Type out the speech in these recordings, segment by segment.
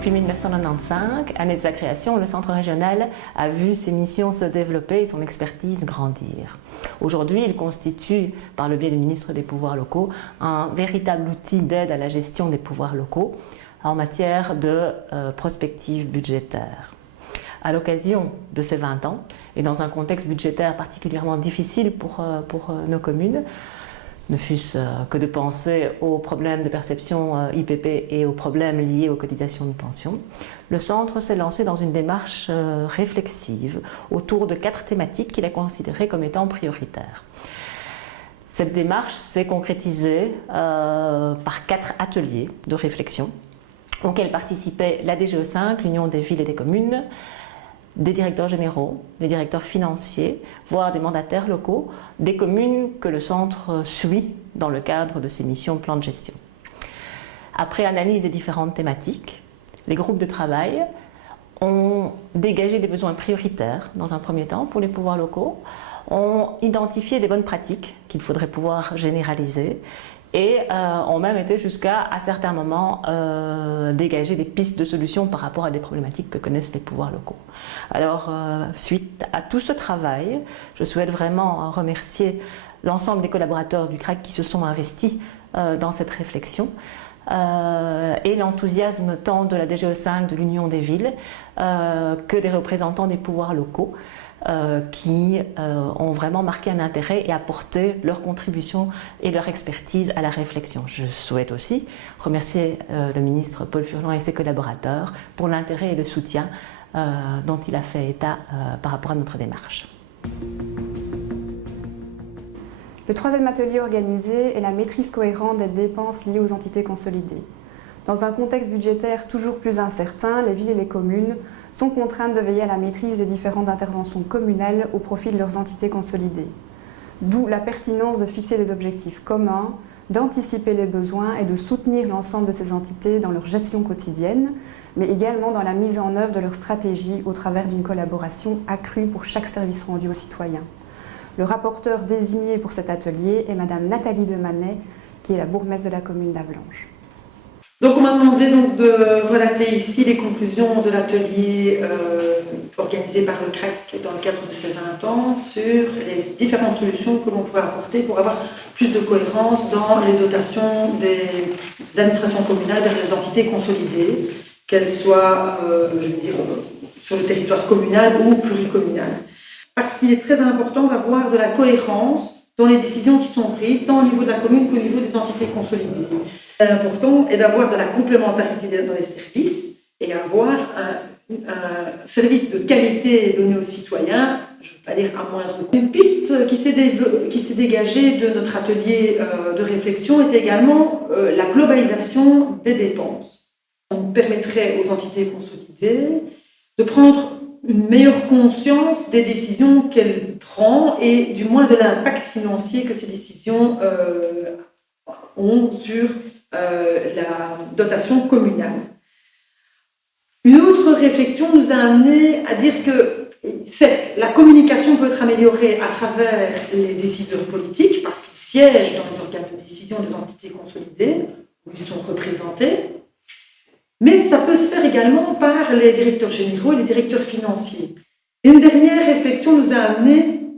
Depuis 1995, année de sa création, le Centre régional a vu ses missions se développer et son expertise grandir. Aujourd'hui, il constitue, par le biais du ministre des Pouvoirs locaux, un véritable outil d'aide à la gestion des pouvoirs locaux en matière de prospective budgétaire. À l'occasion de ces 20 ans, et dans un contexte budgétaire particulièrement difficile pour nos communes, ne fût-ce que de penser aux problèmes de perception IPP et aux problèmes liés aux cotisations de pension, le Centre s'est lancé dans une démarche réflexive autour de 4 thématiques qu'il a considérées comme étant prioritaires. Cette démarche s'est concrétisée par 4 ateliers de réflexion auxquels participaient la DGE5, l'Union des villes et des communes, des directeurs généraux, des directeurs financiers, voire des mandataires locaux, des communes que le Centre suit dans le cadre de ses missions plan de gestion. Après analyse des différentes thématiques, les groupes de travail ont dégagé des besoins prioritaires dans un premier temps pour les pouvoirs locaux, ont identifié des bonnes pratiques qu'il faudrait pouvoir généraliser et ont même été jusqu'à, à certains moments, dégager des pistes de solutions par rapport à des problématiques que connaissent les pouvoirs locaux. Alors, suite à tout ce travail, je souhaite vraiment remercier l'ensemble des collaborateurs du CRAC qui se sont investis dans cette réflexion et l'enthousiasme tant de la DGE5, de l'Union des villes, que des représentants des pouvoirs locaux, qui ont vraiment marqué un intérêt et apporté leur contribution et leur expertise à la réflexion. Je souhaite aussi remercier le ministre Paul Furlan et ses collaborateurs pour l'intérêt et le soutien dont il a fait état par rapport à notre démarche. Le 3e atelier organisé est la maîtrise cohérente des dépenses liées aux entités consolidées. Dans un contexte budgétaire toujours plus incertain, les villes et les communes sont contraintes de veiller à la maîtrise des différentes interventions communales au profit de leurs entités consolidées. D'où la pertinence de fixer des objectifs communs, d'anticiper les besoins et de soutenir l'ensemble de ces entités dans leur gestion quotidienne, mais également dans la mise en œuvre de leur stratégie au travers d'une collaboration accrue pour chaque service rendu aux citoyens. Le rapporteur désigné pour cet atelier est Madame Nathalie Demanet, qui est la bourgmestre de la commune d'Avlanches. Donc on m'a demandé donc de relater ici les conclusions de l'atelier organisé par le CRAC dans le cadre de ces 20 ans sur les différentes solutions que l'on pourrait apporter pour avoir plus de cohérence dans les dotations des administrations communales vers les entités consolidées, qu'elles soient je veux dire, sur le territoire communal ou pluricommunal. Parce qu'il est très important d'avoir de la cohérence dans les décisions qui sont prises, tant au niveau de la commune qu'au niveau des entités consolidées. L'important est d'avoir de la complémentarité dans les services et avoir un service de qualité donné aux citoyens, je ne veux pas dire à moindre coût. Une piste qui s'est dégagée de notre atelier de réflexion est également la globalisation des dépenses. On permettrait aux entités consolidées de prendre une meilleure conscience des décisions qu'elles prennent et du moins de l'impact financier que ces décisions ont sur la dotation communale. Une autre réflexion nous a amené à dire que, certes, la communication peut être améliorée à travers les décideurs politiques parce qu'ils siègent dans les organes de décision des entités consolidées où ils sont représentés, mais ça peut se faire également par les directeurs généraux et les directeurs financiers. Et une dernière réflexion nous a amené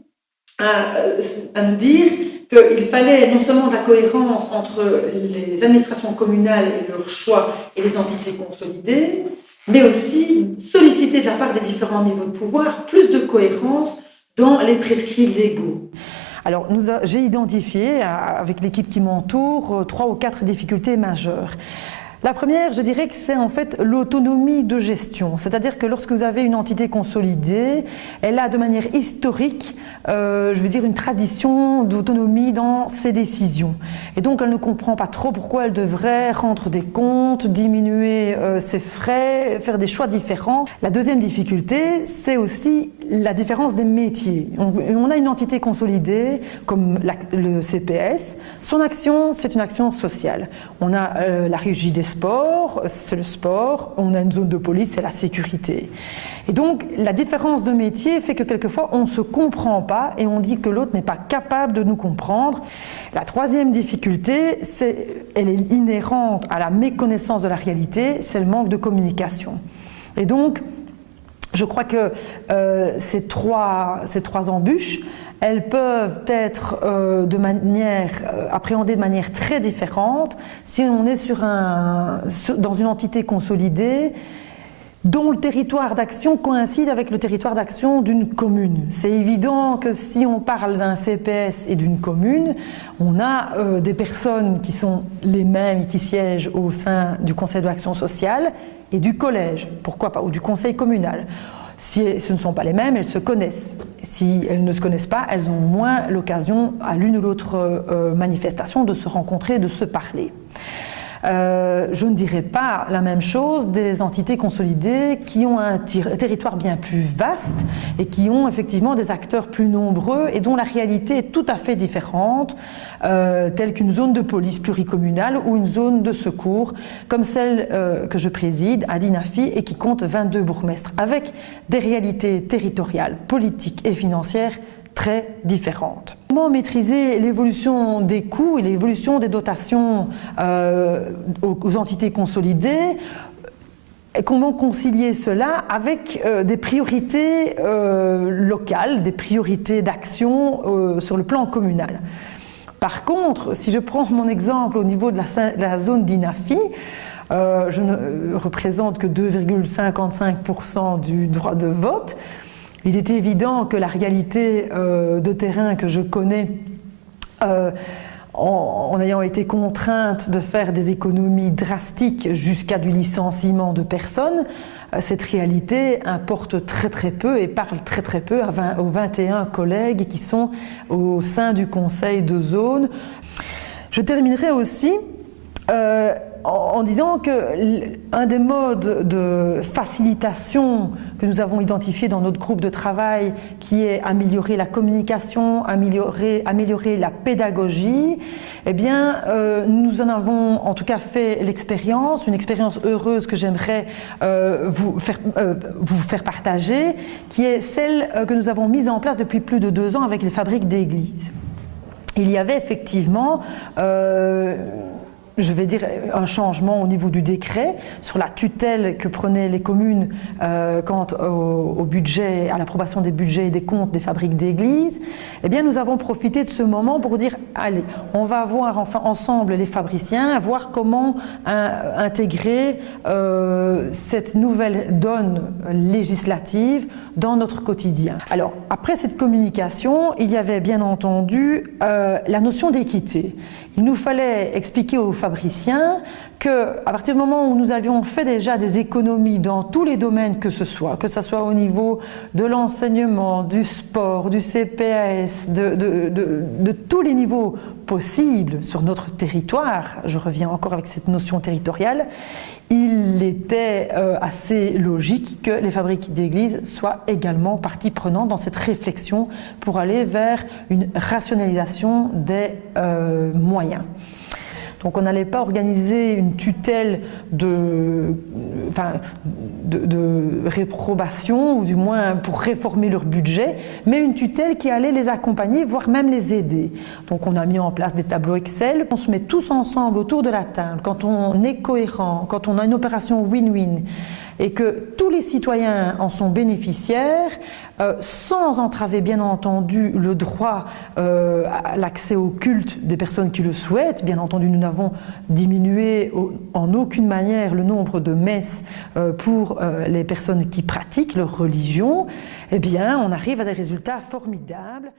à nous dire qu'il fallait non seulement de la cohérence entre les administrations communales et leurs choix et les entités consolidées, mais aussi solliciter de la part des différents niveaux de pouvoir plus de cohérence dans les prescrits légaux. Alors, j'ai identifié, avec l'équipe qui m'entoure, 3 ou 4 difficultés majeures. La première, je dirais que c'est en fait l'autonomie de gestion. C'est-à-dire que lorsque vous avez une entité consolidée, elle a de manière historique, je veux dire, une tradition d'autonomie dans ses décisions. Et donc, elle ne comprend pas trop pourquoi elle devrait rendre des comptes, diminuer ses frais, faire des choix différents. La deuxième difficulté, c'est aussi la différence des métiers. On a une entité consolidée comme le CPS. Son action, c'est une action sociale. On a la régie des sports, c'est le sport. On a une zone de police, c'est la sécurité. Et donc, la différence de métier fait que quelquefois, on ne se comprend pas et on dit que l'autre n'est pas capable de nous comprendre. La troisième difficulté, elle est inhérente à la méconnaissance de la réalité, c'est le manque de communication. Et donc, je crois que ces trois embûches, elles peuvent être appréhendées de manière très différente si on est dans une entité consolidée dont le territoire d'action coïncide avec le territoire d'action d'une commune. C'est évident que si on parle d'un CPS et d'une commune, on a des personnes qui sont les mêmes et qui siègent au sein du conseil d'action sociale et du collège, pourquoi pas, ou du conseil communal. Si ce ne sont pas les mêmes, elles se connaissent. Si elles ne se connaissent pas, elles ont moins l'occasion, à l'une ou l'autre manifestation, de se rencontrer, de se parler. Je ne dirais pas la même chose des entités consolidées qui ont un territoire bien plus vaste et qui ont effectivement des acteurs plus nombreux et dont la réalité est tout à fait différente, telle qu'une zone de police pluricommunale ou une zone de secours, comme celle que je préside à Dinafi et qui compte 22 bourgmestres, avec des réalités territoriales, politiques et financières très différentes. Comment maîtriser l'évolution des coûts et l'évolution des dotations aux entités consolidées? Et comment concilier cela avec des priorités locales, des priorités d'action sur le plan communal? Par contre, si je prends mon exemple au niveau de la zone d'Inafi, je ne représente que 2,55% du droit de vote. Il est évident que la réalité de terrain que je connais, en ayant été contrainte de faire des économies drastiques jusqu'à du licenciement de personnes, cette réalité importe très très peu et parle très très peu aux 21 collègues qui sont au sein du conseil de zone. Je terminerai aussi en disant qu'un des modes de facilitation que nous avons identifié dans notre groupe de travail, qui est améliorer la communication, améliorer la pédagogie, eh bien, nous en avons en tout cas fait l'expérience, une expérience heureuse que j'aimerais vous faire partager, qui est celle que nous avons mise en place depuis plus de 2 ans avec les fabriques d'églises. Il y avait effectivement je vais dire un changement au niveau du décret sur la tutelle que prenaient les communes quant au budget, à l'approbation des budgets et des comptes des fabriques d'églises. Eh bien, nous avons profité de ce moment pour dire allez, on va voir enfin ensemble les fabriciens, voir comment intégrer cette nouvelle donne législative dans notre quotidien. Alors, après cette communication, il y avait bien entendu la notion d'équité. Il nous fallait expliquer aux fabriciens qu'à partir du moment où nous avions fait déjà des économies dans tous les domaines que ce soit au niveau de l'enseignement, du sport, du CPS, de tous les niveaux possibles sur notre territoire, je reviens encore avec cette notion territoriale, il était assez logique que les fabriques d'églises soient également partie prenante dans cette réflexion pour aller vers une rationalisation des moyens. Donc on n'allait pas organiser une tutelle de réprobation, ou du moins pour réformer leur budget, mais une tutelle qui allait les accompagner, voire même les aider. Donc on a mis en place des tableaux Excel, on se met tous ensemble autour de la table, quand on est cohérent, quand on a une opération win-win, et que tous les citoyens en sont bénéficiaires, sans entraver bien entendu le droit à l'accès au culte des personnes qui le souhaitent. Bien entendu, nous n'avons diminué en aucune manière le nombre de messes pour les personnes qui pratiquent leur religion. Eh bien, on arrive à des résultats formidables.